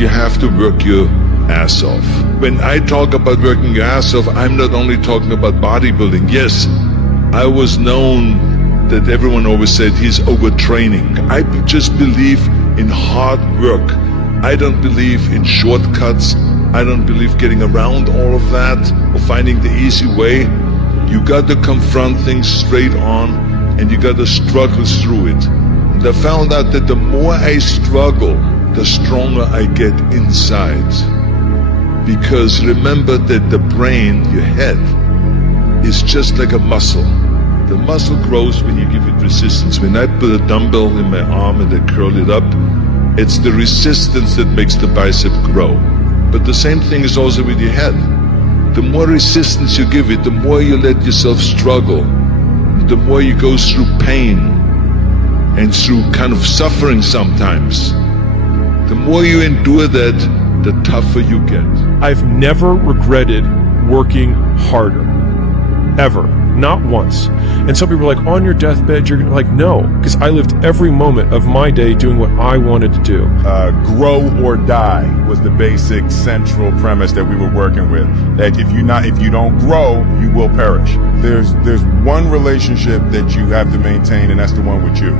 you have to work your ass off. When I talk about working your ass off, I'm not only talking about bodybuilding. Yes, I was known that everyone always said he's overtraining. I just believe in hard work. I don't believe in shortcuts. I don't believe getting around all of that or finding the easy way. You got to confront things straight on, and you got to struggle through it. And I found out that the more I struggle, the stronger I get inside. Because remember that the brain, your head, is just like a muscle. The muscle grows when you give it resistance. When I put a dumbbell in my arm and I curl it up, it's the resistance that makes the bicep grow. But the same thing is also with your head. The more resistance you give it, the more you let yourself struggle, the more you go through pain and through kind of suffering sometimes. The more you endure that, the tougher you get. I've never regretted working harder. Ever. Not once. And some people are like, on your deathbed, you're like, no, because I lived every moment of my day doing what I wanted to do. Grow or die was the basic central premise that we were working with. That if you don't grow, you will perish. There's one relationship that you have to maintain, and that's the one with you,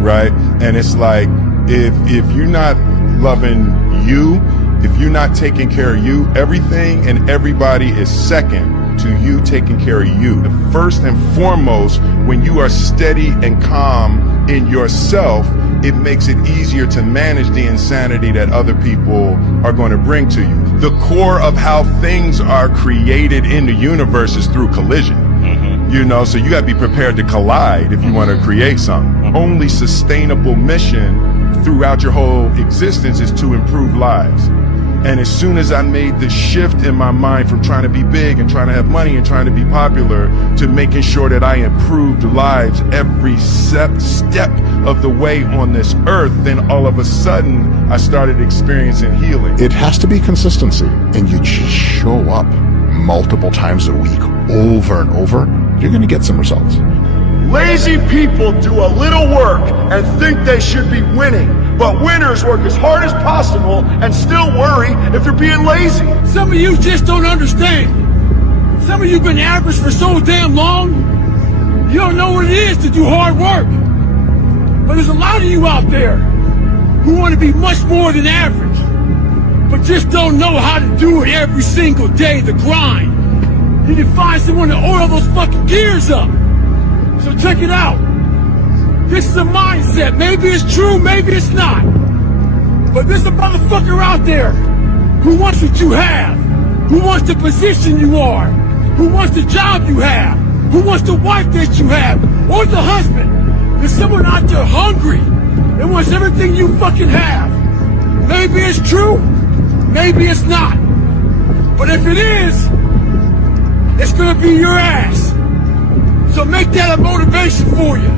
right? And it's like, if you're not loving you, if you're not taking care of you, everything and everybody is second to you taking care of you. First and foremost, when you are steady and calm in yourself, it makes it easier to manage the insanity that other people are going to bring to you. The core of how things are created in the universe is through collision. You know, so you got to be prepared to collide if you want to create something. Only sustainable mission throughout your whole existence is to improve lives. And as soon as I made the shift in my mind from trying to be big and trying to have money and trying to be popular to making sure that I improved lives every step of the way on this earth, then all of a sudden I started experiencing healing. It has to be consistency, and you just show up multiple times a week, over and over, you're going to get some results. Lazy people do a little work and think they should be winning. But winners work as hard as possible and still worry if they're being lazy. Some of you just don't understand. Some of you been average for so damn long, you don't know what it is to do hard work. But there's a lot of you out there who want to be much more than average, but just don't know how to do it every single day, the grind. You need to find someone to oil those fucking gears up. So check it out. This is a mindset. Maybe it's true, maybe it's not. But there's a motherfucker out there who wants what you have, who wants the position you are, who wants the job you have, who wants the wife that you have, or the husband. There's someone out there hungry and wants everything you fucking have. Maybe it's true, maybe it's not. But if it is, it's gonna be your ass. So make that a motivation for you.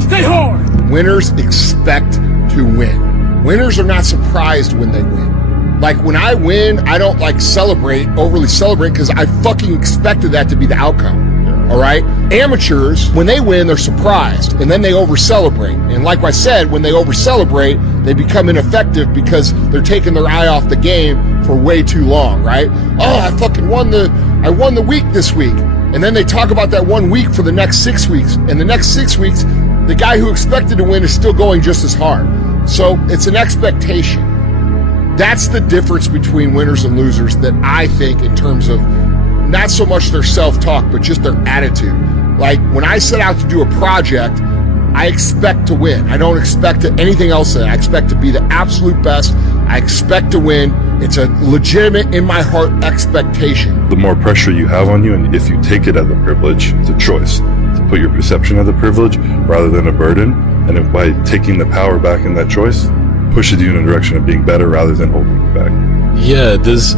Stay hard. Winners expect to win. Winners are not surprised when they win. Like when I win, I don't like overly celebrate, because I fucking expected that to be the outcome. All right? Amateurs, when they win, they're surprised, and then they over-celebrate. And like I said, when they over-celebrate, they become ineffective because they're taking their eye off the game for way too long, right? Oh, I fucking won the week this week. And then they talk about that 1 week for the next 6 weeks. And the next 6 weeks, the guy who expected to win is still going just as hard. So it's an expectation. That's the difference between winners and losers that I think, in terms of not so much their self-talk, but just their attitude. Like when I set out to do a project, I expect to win. I don't expect anything else. I expect to be the absolute best. I expect to win. It's a legitimate, in my heart, expectation. The more pressure you have on you, and if you take it as a privilege, it's a choice to put your perception as a privilege rather than a burden. And by taking the power back in that choice, pushes you in a direction of being better rather than holding you back. Yeah, there's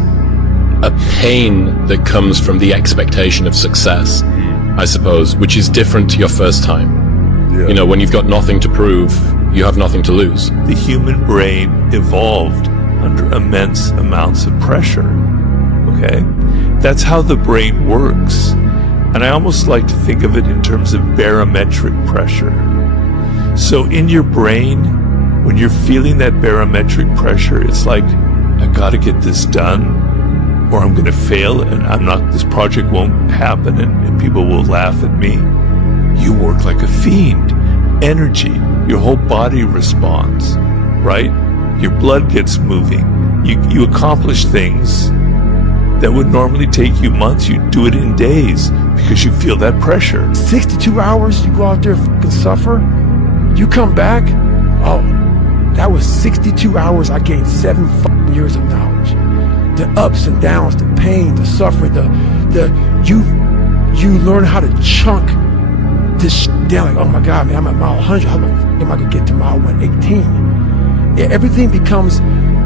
a pain that comes from the expectation of success, I suppose, which is different to your first time. Yeah. You know, when you've got nothing to prove, you have nothing to lose. The human brain evolved under immense amounts of pressure, okay? That's how the brain works. And I almost like to think of it in terms of barometric pressure. So in your brain, when you're feeling that barometric pressure, it's like, I gotta get this done, or I'm gonna fail, and this project won't happen, and people will laugh at me. You work like a fiend. Energy, your whole body responds, right? Your blood gets moving. You accomplish things that would normally take you months. You do it in days because you feel that pressure. 62 hours, you go out there and fucking suffer. You come back, oh, that was 62 hours. I gained 7 fucking years of knowledge. The ups and downs, the pain, the suffering, you learn how to chunk this shit down. Like, oh my God, man, I'm at mile 100. How the fuck am I gonna get to mile 118? Yeah, everything becomes,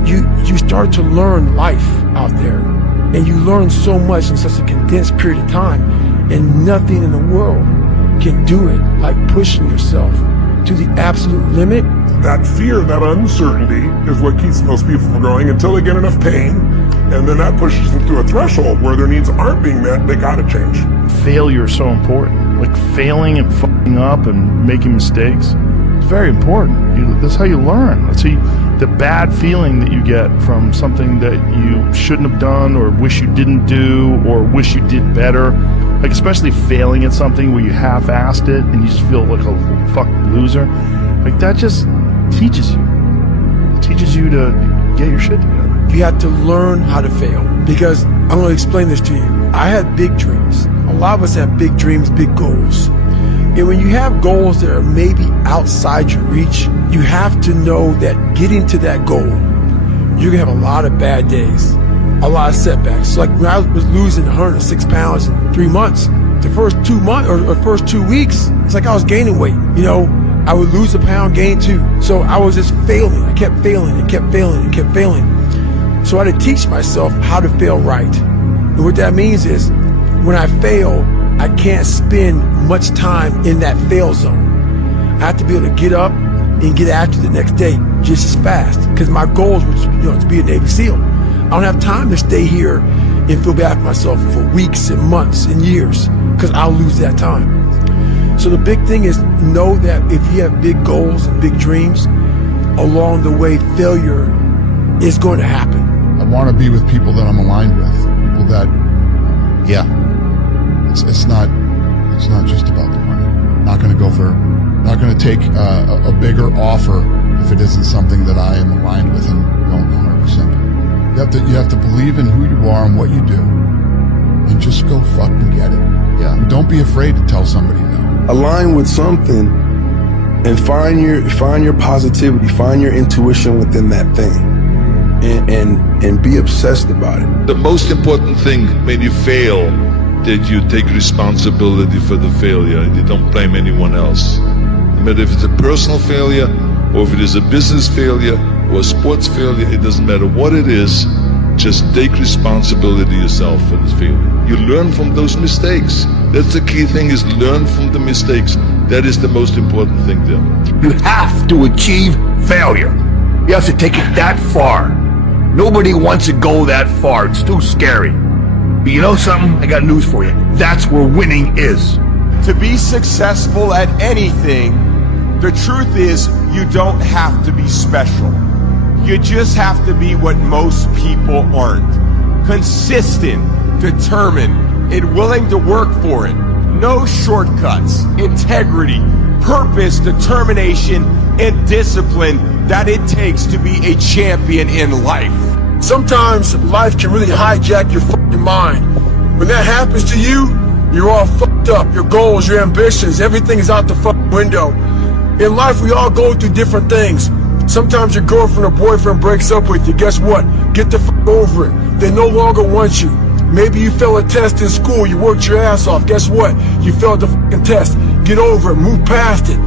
you start to learn life out there. And you learn so much in such a condensed period of time, and nothing in the world can do it like pushing yourself to the absolute limit. That fear, that uncertainty is what keeps most people from growing until they get enough pain, and then that pushes them through a threshold where their needs aren't being met. They gotta change. Failure is so important. Like failing and fucking up and making mistakes, it's very important. That's how you learn. That's how the bad feeling that you get from something that you shouldn't have done, or wish you didn't do, or wish you did better. Like especially failing at something where you half-assed it and you just feel like a fucking loser. Like that just teaches you. It teaches you to get your shit together. You have to learn how to fail, because I'm going to explain this to you. I had big dreams. A lot of us have big dreams, big goals. And when you have goals that are maybe outside your reach, you have to know that getting to that goal, you're gonna have a lot of bad days, a lot of setbacks. So like when I was losing 106 pounds in 3 months, the first 2 months or first 2 weeks, it's like I was gaining weight. You know, I would lose a pound, gain 2. So I was just failing. I kept failing and kept failing and kept failing. So I had to teach myself how to fail right. And what that means is when I fail, I can't spend much time in that fail zone. I have to be able to get up and get after the next day just as fast, because my goals were to be a Navy SEAL. I don't have time to stay here and feel bad for myself for weeks and months and years, because I'll lose that time. So the big thing is know that if you have big goals and big dreams, along the way failure is going to happen. I want to be with people that I'm aligned with, people that, it's not just about the money. Not going to take a bigger offer if it isn't something that I am aligned with and don't 100%. You have to believe in who you are and what you do, and just go fucking get it. Yeah. And don't be afraid to tell somebody no. Align with something and find your positivity, find your intuition within that thing, and be obsessed about it. The most important thing when you fail, that you take responsibility for the failure and you don't blame anyone else. No matter if it's a personal failure, or if it is a business failure, or a sports failure, it doesn't matter what it is, just take responsibility yourself for this failure. You learn from those mistakes. That's the key thing, is learn from the mistakes. That is the most important thing there. You have to achieve failure. You have to take it that far. Nobody wants to go that far. It's too scary. But you know something? I got news for you. That's where winning is. To be successful at anything, the truth is you don't have to be special. You just have to be what most people aren't. Consistent, determined, and willing to work for it. No shortcuts, integrity, purpose, determination, and discipline that it takes to be a champion in life. Sometimes life can really hijack your fucking mind. When that happens to you, you're all fucked up. Your goals, your ambitions, everything is out the fucking window. In life, we all go through different things. Sometimes your girlfriend or boyfriend breaks up with you. Guess what? Get the fuck over it. They no longer want you. Maybe you failed a test in school. You worked your ass off. Guess what? You failed the fucking test. Get over it. Move past it.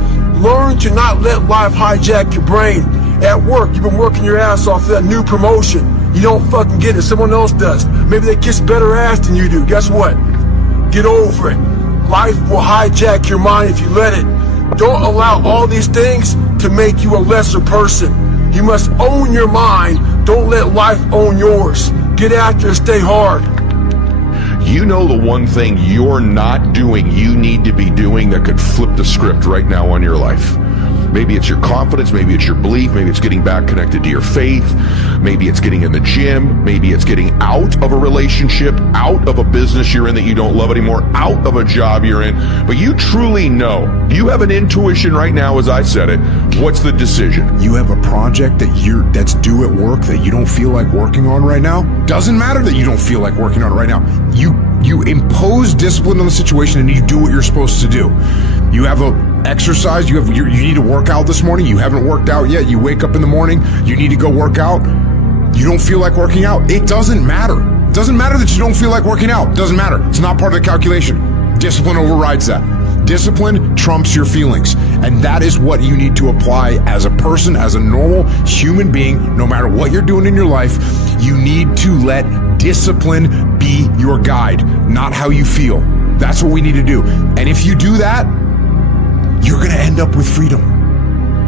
Learn to not let life hijack your brain. At work, you've been working your ass off for that new promotion. You don't fucking get it. Someone else does. Maybe they kiss better ass than you do. Guess what? Get over it. Life will hijack your mind if you let it. Don't allow all these things to make you a lesser person. You must own your mind. Don't let life own yours. Get after it. Stay hard. You know the one thing you're not doing, you need to be doing that could flip the script right now on your life. Maybe it's your confidence, maybe it's your belief, maybe it's getting back connected to your faith, maybe it's getting in the gym, maybe it's getting out of a relationship, out of a business you're in that you don't love anymore, out of a job you're in. But you truly know, you have an intuition right now, as I said it. What's the decision? You have a project that's due at work that you don't feel like working on right now. Doesn't matter that you don't feel like working on it right now. You impose discipline on the situation and you do what you're supposed to do. You have a exercise, you need to work out this morning. You haven't worked out yet. You wake up in the morning, you need to go work out. You don't feel like working out. It doesn't matter. It doesn't matter that you don't feel like working out. It doesn't matter. It's not part of the calculation. Discipline overrides that. Discipline trumps your feelings. And that is what you need to apply as a person, as a normal human being, no matter what you're doing in your life. You need to let discipline be your guide, not how you feel. That's what we need to do. And if you do that, you're going to end up with freedom.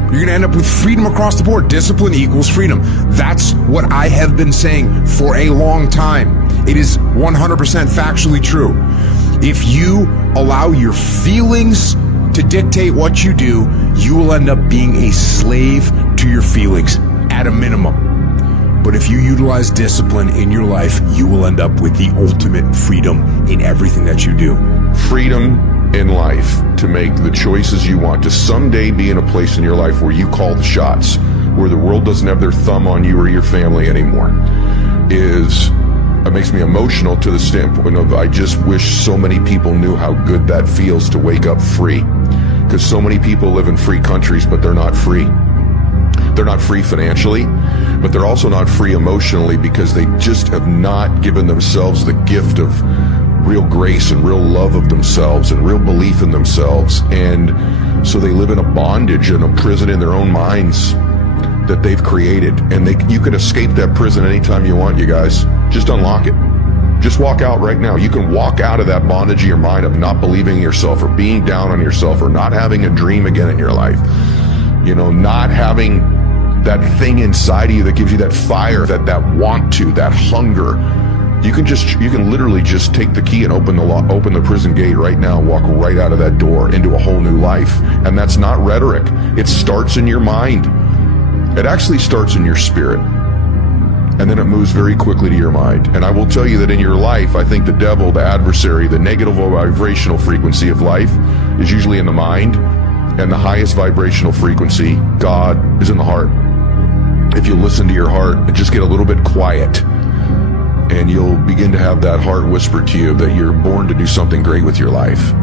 You're going to end up with freedom across the board. Discipline equals freedom. That's what I have been saying for a long time. It is 100% factually true. If you allow your feelings to dictate what you do, you will end up being a slave to your feelings at a minimum. But if you utilize discipline in your life, you will end up with the ultimate freedom in everything that you do. Freedom in life to make the choices you want, to someday be in a place in your life where you call the shots, where the world doesn't have their thumb on you or your family anymore, it makes me emotional to the standpoint of I just wish so many people knew how good that feels to wake up free. Because so many people live in free countries, but they're not free. They're not free financially, but they're also not free emotionally because they just have not given themselves the gift of real grace and real love of themselves and real belief in themselves. And so they live in a bondage and a prison in their own minds that they've created. And you can escape that prison anytime you want, you guys. Just unlock it. Just walk out right now. You can walk out of that bondage of your mind of not believing in yourself or being down on yourself or not having a dream again in your life. You know, not having that thing inside of you that gives you that fire, that want to, that hunger. You can literally just take the key and open the prison gate right now, walk right out of that door into a whole new life. And that's not rhetoric. It starts in your mind. It actually starts in your spirit. And then it moves very quickly to your mind. And I will tell you that in your life, I think the devil, the adversary, the negative vibrational frequency of life is usually in the mind. And the highest vibrational frequency, God, is in the heart. If you listen to your heart and just get a little bit quiet, and you'll begin to have that heart whisper to you that you're born to do something great with your life.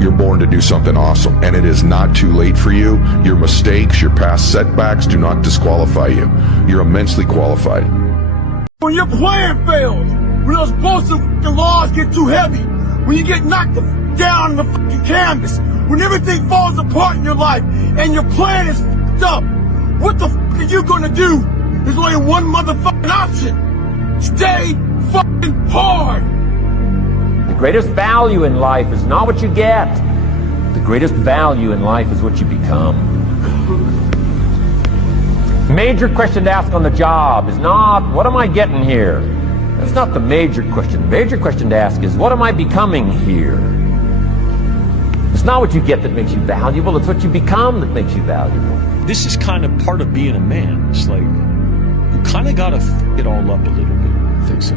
You're born to do something awesome, and it is not too late for you. Your mistakes, your past setbacks do not disqualify you. You're immensely qualified. When your plan fails, when those bullshit laws get too heavy, when you get knocked down on the fucking canvas, when everything falls apart in your life and your plan is fucked up, what the fuck are you gonna do? There's only one motherfucking option. Stay fucking hard. The greatest value in life is not what you get. The greatest value in life is what you become. Major question to ask on the job is not, what am I getting here? That's not the major question. The major question to ask is, what am I becoming here? It's not what you get that makes you valuable, it's what you become that makes you valuable. This is kind of part of being a man. It's like, you kind of got to f*** it all up a little bit. I think so.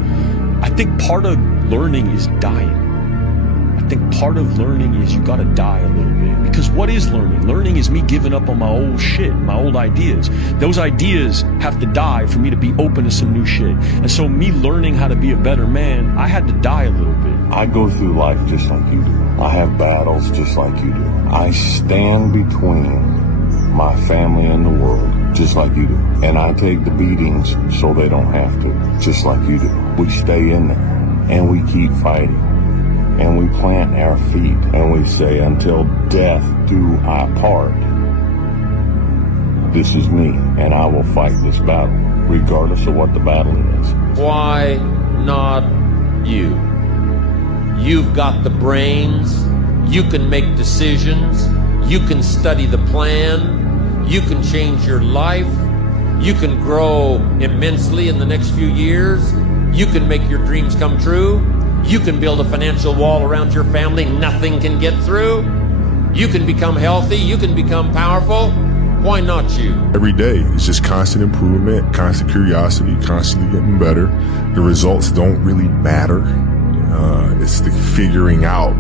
I think part of learning is dying. I think part of learning is you got to die a little bit. Because what is learning? Learning is me giving up on my old shit, my old ideas. Those ideas have to die for me to be open to some new shit. And so me learning how to be a better man, I had to die a little bit. I go through life just like you do. I have battles just like you do. I stand between my family and the world just like you do. And I take the beatings so they don't have to, just like you do. We stay in there and we keep fighting. And we plant our feet and we say, until death do our part. This is me, and I will fight this battle, regardless of what the battle is. Why not you? You've got the brains, you can make decisions, you can study the plan, you can change your life, you can grow immensely in the next few years, you can make your dreams come true, you can build a financial wall around your family nothing can get through, you can become healthy, you can become powerful, Why not you? Every day, it's just constant improvement, constant curiosity, constantly getting better. The results don't really matter. It's the figuring out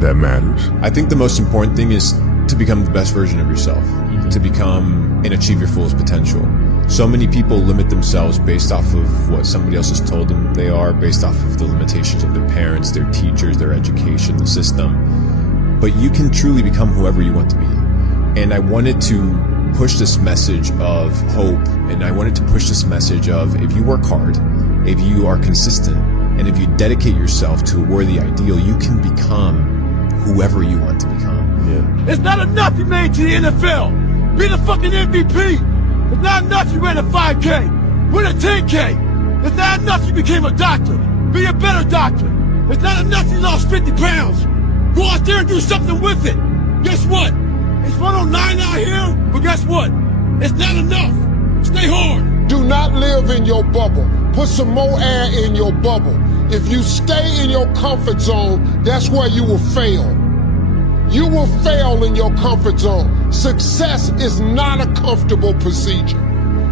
that matters. I think the most important thing is to become the best version of yourself, to become and achieve your fullest potential. So many people limit themselves based off of what somebody else has told them they are, based off of the limitations of their parents, their teachers, their education, the system. But you can truly become whoever you want to be. And I wanted to push this message of hope, and I wanted to push this message of if you work hard, if you are consistent, and if you dedicate yourself to a worthy ideal, you can become whoever you want to become. Yeah. It's not enough you made to the NFL. Be the fucking MVP. It's not enough you ran a 5K. Win a 10K. It's not enough you became a doctor. Be a better doctor. It's not enough you lost 50 pounds. Go out there and do something with it. Guess what? It's 109 out here, but guess what? It's not enough. Stay hard. Do not live in your bubble. Put some more air in your bubble. If you stay in your comfort zone, that's where you will fail. You will fail in your comfort zone. Success is not a comfortable procedure.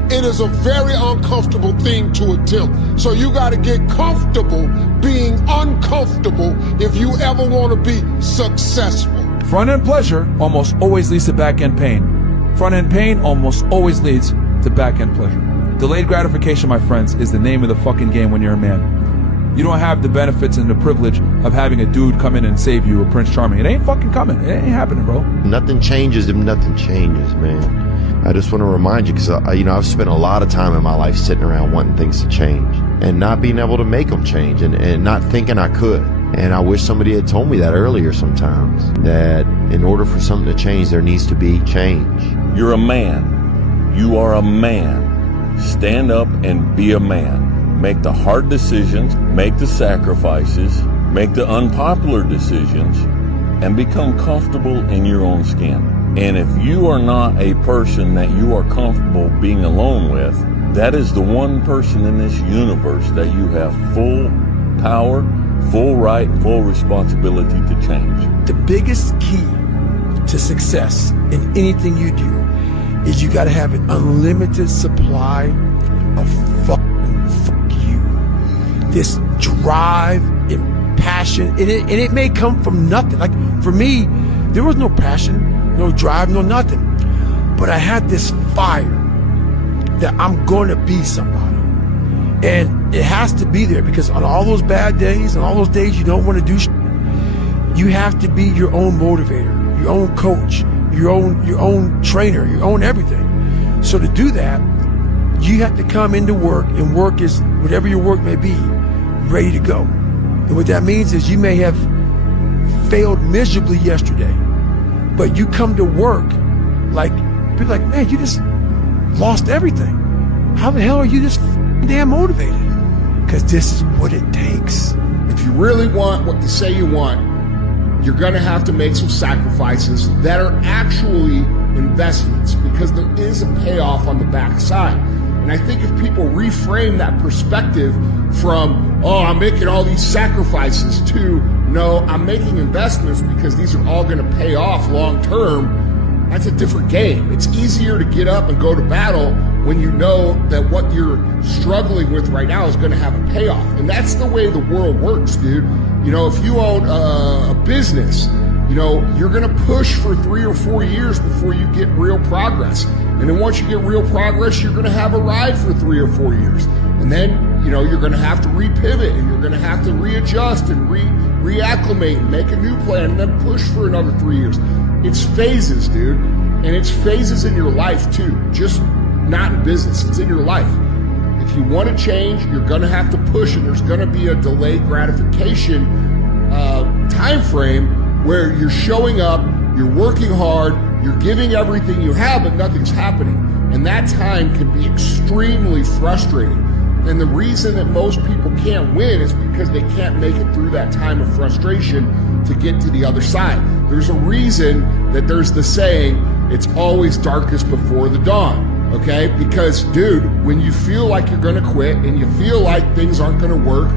It is a very uncomfortable thing to attempt. So you got to get comfortable being uncomfortable if you ever want to be successful. Front-end pleasure almost always leads to back-end pain. Front-end pain almost always leads to back-end pleasure. Delayed gratification, my friends, is the name of the fucking game when you're a man. You don't have the benefits and the privilege of having a dude come in and save you, a Prince Charming. It ain't fucking coming. It ain't happening, bro. Nothing changes if nothing changes, man. I just want to remind you, because I've spent a lot of time in my life sitting around wanting things to change and not being able to make them change and not thinking I could. And I wish somebody had told me that earlier sometimes, that in order for something to change, there needs to be change. You're a man. You are a man. Stand up and be a man. Make the hard decisions, make the sacrifices, make the unpopular decisions, and become comfortable in your own skin. And if you are not a person that you are comfortable being alone with, that is the one person in this universe that you have full power, full right, and full responsibility to change. The biggest key to success in anything you do is you gotta have an unlimited supply of fuck you. This drive and passion, and it may come from nothing. Like for me, there was no passion, no drive, no nothing. But I had this fire that I'm gonna be somebody. And it has to be there because on all those bad days and all those days you don't want to do shit, you have to be your own motivator, your own coach, your own trainer, your own everything. So to do that, you have to come into work, and work is whatever your work may be, ready to go. And what that means is you may have failed miserably yesterday, but you come to work like, people are like, man, you just lost everything. How the hell are you just damn motivated? Because this is what it takes. If you really want what you say you want, you're gonna have to make some sacrifices that are actually investments, because there is a payoff on the backside. And I think if people reframe that perspective from, oh, I'm making all these sacrifices, to, no, I'm making investments because these are all gonna pay off long term, that's a different game. It's easier to get up and go to battle when you know that what you're struggling with right now is going to have a payoff. And that's the way the world works, dude. You know, if you own a business, you know, you're going to push for 3 or 4 years before you get real progress. And then once you get real progress, you're going to have a ride for 3 or 4 years. And then, you know, you're going to have to repivot, and you're going to have to readjust and reacclimate and make a new plan, and then push for another 3 years. It's phases, dude. And it's phases in your life too. Just not in business, it's in your life. If you want to change, you're going to have to push, and there's going to be a delayed gratification time frame where you're showing up, you're working hard, you're giving everything you have, but nothing's happening. And that time can be extremely frustrating. And the reason that most people can't win is because they can't make it through that time of frustration to get to the other side. There's a reason that there's the saying, it's always darkest before the dawn. Okay? Because, dude, when you feel like you're gonna quit and you feel like things aren't gonna work,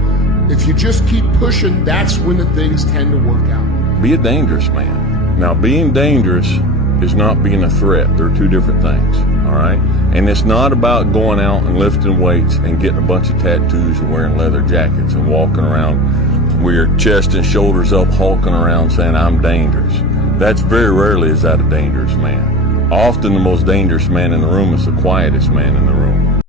if you just keep pushing, that's when the things tend to work out. Be a dangerous man. Now, being dangerous is not being a threat. They're two different things, all right? And it's not about going out and lifting weights and getting a bunch of tattoos and wearing leather jackets and walking around with your chest and shoulders up, hulking around saying, I'm dangerous. That's very rarely is that a dangerous man. Often the most dangerous man in the room is the quietest man in the room.